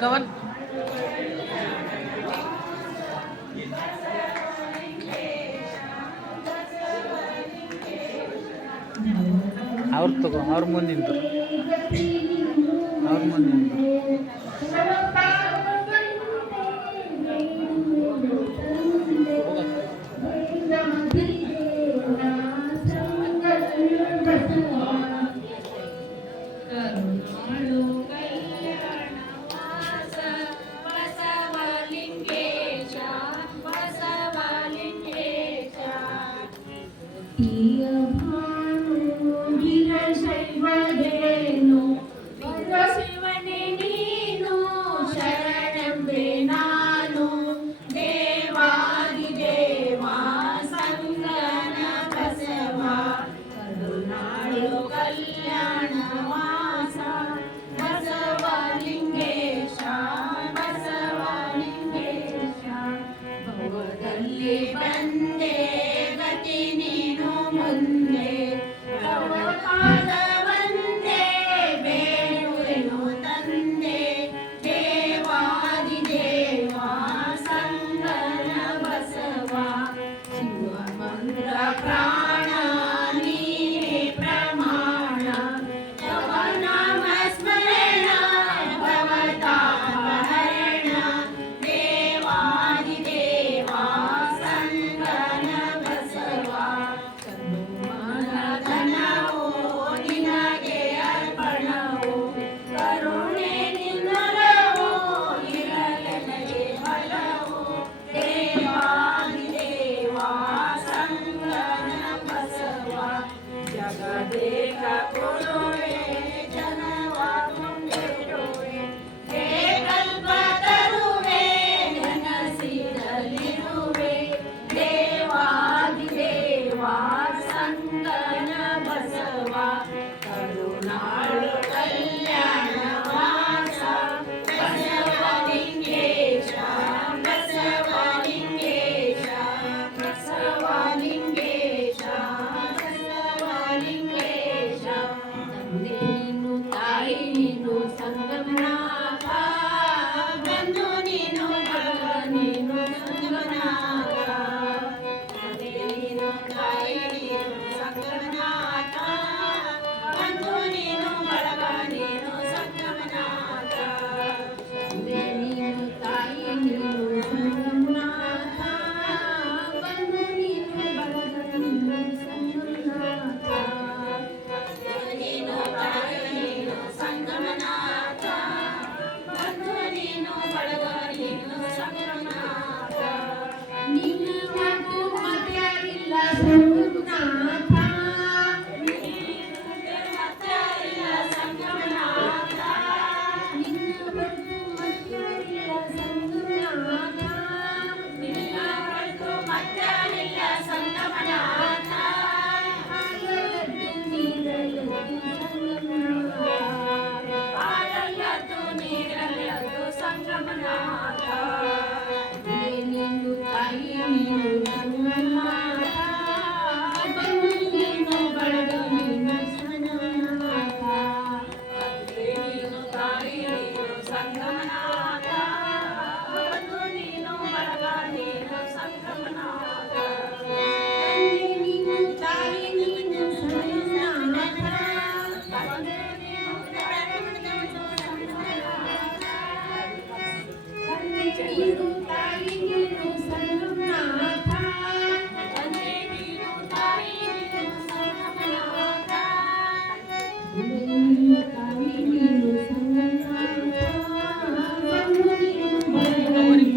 कवन और तो और मुनिंदर और मुनिंदर Yeah.